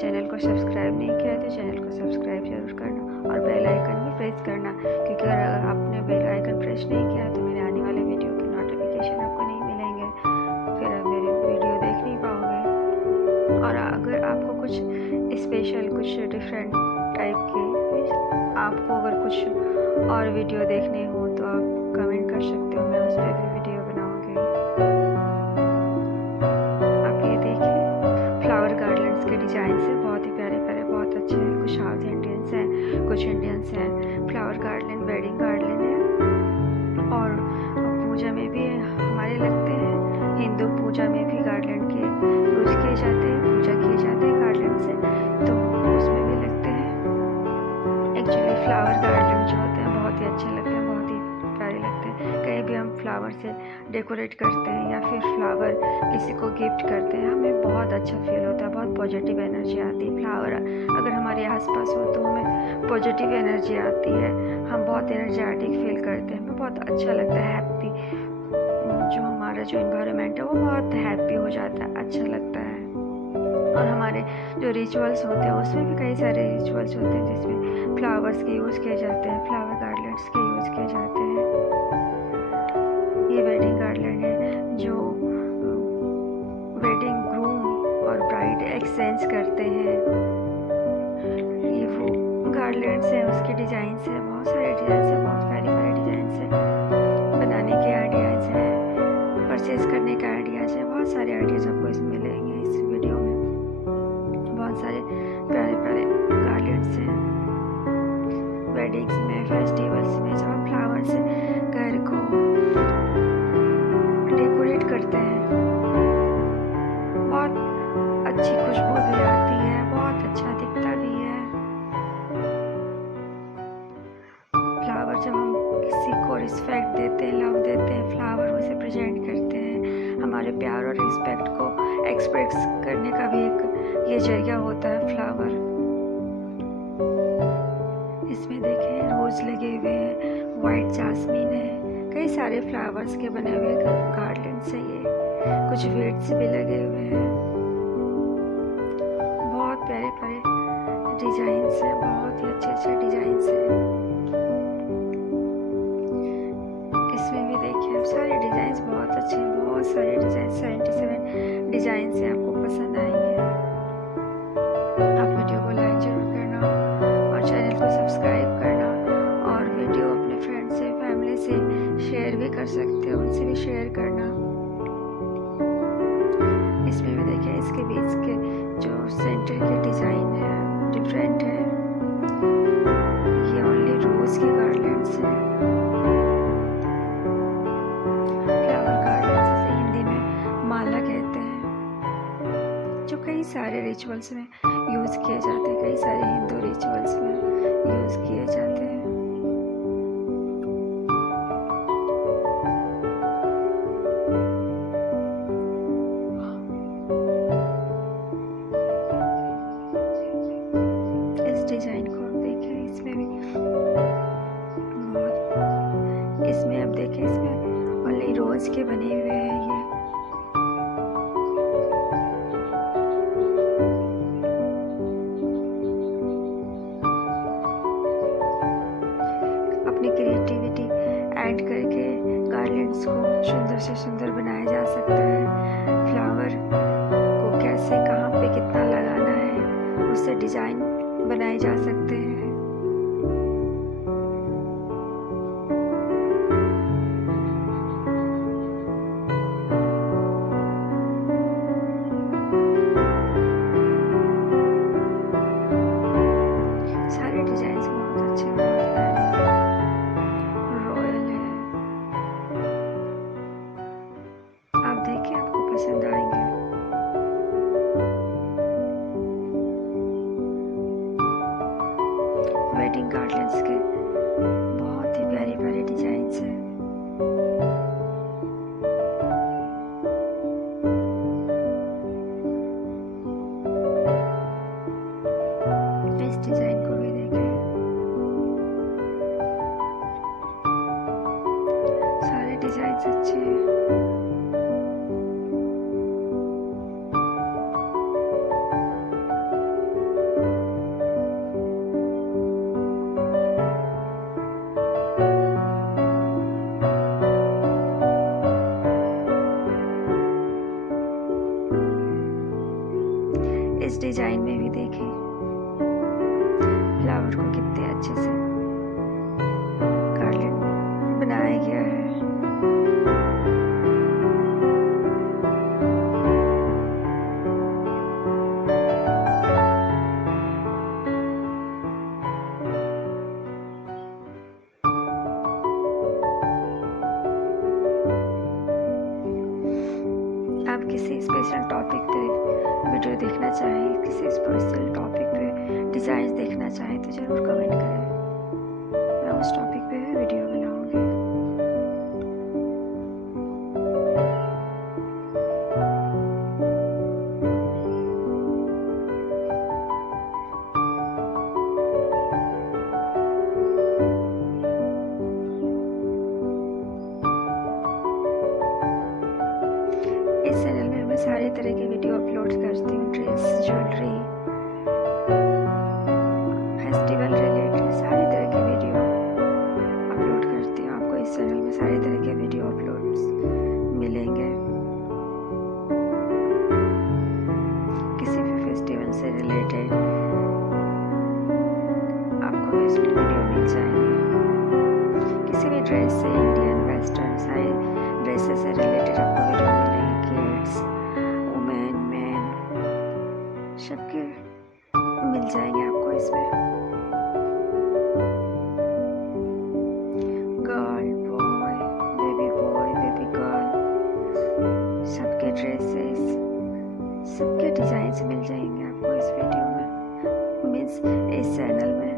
Channel को subscribe नहीं किया तो चैनल को सब्सक्राइब जरूर करना और बेल आइकन भी प्रेस करना, क्योंकि अगर आपने बेल आइकन प्रेस नहीं किया तो मेरे आने वाले वीडियो की नोटिफिकेशन आपको नहीं मिलेंगे, फिर आप मेरे वीडियो देख नहीं पाओगे। और अगर आपको कुछ स्पेशल, कुछ डिफरेंट टाइप के, आपको अगर कुछ और वीडियो देखने हो तो आप कमेंट कर सकते हो, मैं उस पर भी वीडियो बनाऊंगी। आप ये देखिए फ्लावर गार्लैंड्स के डिज़ाइन से बहुत ही प्यारे प्यारे, बहुत अच्छे हैं। कुछ साउथ इंडियंस हैं, कुछ इंडियंस हैं। फ्लावर गार्लैंड वेडिंग गार्लैंड है और पूजा में भी हमारे लगते हैं। हिंदू पूजा में भी गार्लैंड के यूज़ किए जाते हैं, पूजा किए जाते हैं गार्लैंड से, तो उसमें भी लगते हैं। एक्चुअली फ्लावर गार्लैंड जो होते हैं बहुत ही अच्छे लगते हैं, बहुत ही प्यारे लगते हैं। कहीं भी हम फ्लावर से डेकोरेट करते हैं या फिर फ्लावर किसी को गिफ्ट करते हैं, हमें बहुत अच्छा फील होता है, बहुत पॉजिटिव एनर्जी आती है। फ्लावर अगर हमारे आसपास हो तो हमें पॉजिटिव एनर्जी आती है, हम बहुत एनर्जेटिक फील करते हैं, हमें बहुत अच्छा लगता है। हैप्पी, जो हमारा जो इन्वायरमेंट है वो बहुत हैप्पी हो जाता है, अच्छा लगता है। और हमारे जो रिचुअल्स होते हैं उसमें भी कई सारे रिचुअल्स होते हैं जिसमें फ्लावर्स के यूज़ किए जाते हैं, फ्लावर गार्लैंड्स के यूज़ किए जाते हैं। ये वेडिंग गार्लैंड है जो वेडिंग ग्रूम और ब्राइड एक्सचेंज करते हैं। ये वो गार्लैंड्स हैं, उसके डिज़ाइन है, बहुत सारे डिज़ाइन है, बहुत प्यारे प्यारे डिज़ाइन है। बनाने के आइडियाज़ हैं, परचेज करने के आइडियाज़ हैं, बहुत सारे आइडियाज़ आपको इसमें मिलेंगे इस वीडियो में। बहुत सारे प्यारे प्यारे गार्लैंड्स हैं। वेडिंग्स में, फेस्टिवल्स में जब हम फ्लावर से घर को डेकोरेट करते हैं, बहुत अच्छी खुशबू भी आती है, बहुत अच्छा दिखता भी है। फ्लावर जब हम किसी को रिस्पेक्ट देते हैं, लव देते हैं, फ्लावर उसे प्रेजेंट करते हैं, हमारे प्यार और रिस्पेक्ट को एक्सप्रेस करने का भी एक ये जरिया होता है फ्लावर। इसमें देखें रोज लगे हुए हैं, वाइट जास्मीन है, कई सारे फ्लावर्स के बने हुए गार्लैंड से, ये कुछ वीड्स भी लगे हुए हैं। बहुत प्यारे प्यारे डिजाइन्स हैं, बहुत ही अच्छे अच्छे डिजाइन्स हैं। इसमें भी देखिए आप सारे डिजाइन्स बहुत अच्छे हैं, बहुत सारे डिजाइन, 77 डिजाइन से आपको पसंद आएंगे। आप वीडियो को लाइक जरूर करना और चैनल को सब्सक्राइब करना, और वीडियो अपने फ्रेंड से, फैमिली से शेयर भी कर सकते हो, उनसे भी शेयर करना। इसमें भी देखिए इसके बीच के जो सेंटर के डिज़ाइन है डिफरेंट है। ये ओनली रोज की गार्लैंड्स हैं। फ्लावर गार्लैंड्स से हिंदी में माला कहते हैं, जो कई सारे रिचुअल्स में यूज़ किए जाते हैं, कई सारे हिंदू रिचुअल्स में यूज़ किए जाते हैं। इस डिज़ाइन को आप देखें, इसमें भी बहुत, इसमें आप देखें इसमें ओनली रोज के बने हुए हैं। ये अपनी क्रिएटिविटी ऐड करके गार्लैंड्स को सुंदर से सुंदर बनाया जा सकता है। फ्लावर को कैसे, कहाँ पे कितना लगाना है, उससे डिज़ाइन बनाए जा सकते हैं। सारे डिजाइन बहुत अच्छे, बहुत प्यारे हैं, रॉयल है। आप देखिए आपको पसंद आएंगे। वेडिंग गार्लैंड्स के बहुत ही प्यारे प्यारे डिजाइन्स हैं। इस डिजाइन को भी देखें, सारे डिजाइन्स अच्छे हैं। इस डिजाइन में भी देखें फ्लावर को कितने अच्छे से गार्लैंड बनाया गया है। आप किसी स्पेशल टॉपिक पे वीडियो देखना चाहें, किसी स्पेशल टॉपिक पे डिज़ाइन देखना चाहें तो ज़रूर कमेंट करें, मैं उस टॉपिक पे भी वीडियो बनाऊंगी। इस चैनल में मैं सारे तरह के वीडियो अपलोड करती हूँ, ड्रेस, ज्वेलरी, फेस्टिवल रिलेटेड सारे तरह के वीडियो अपलोड करती हूँ। आपको इस चैनल में सारे तरह के वीडियो अपलोड्स मिलेंगे। किसी भी फेस्टिवल से रिलेटेड आपको इसमें वीडियो मिल जाएंगे। किसी भी ड्रेस से, इंडियन, वेस्टर्न, सारे ड्रेसेस से रिलेटेड आपको वीडियो मिलेंगे। किड्स, वुमेन, मैन, सबके मिल जाएंगे आपको इसमें। गर्ल, बॉय, बेबी गर्ल, सबके ड्रेसेस, सबके डिजाइन मिल जाएंगे आपको इस वीडियो में, मीन्स इस चैनल में।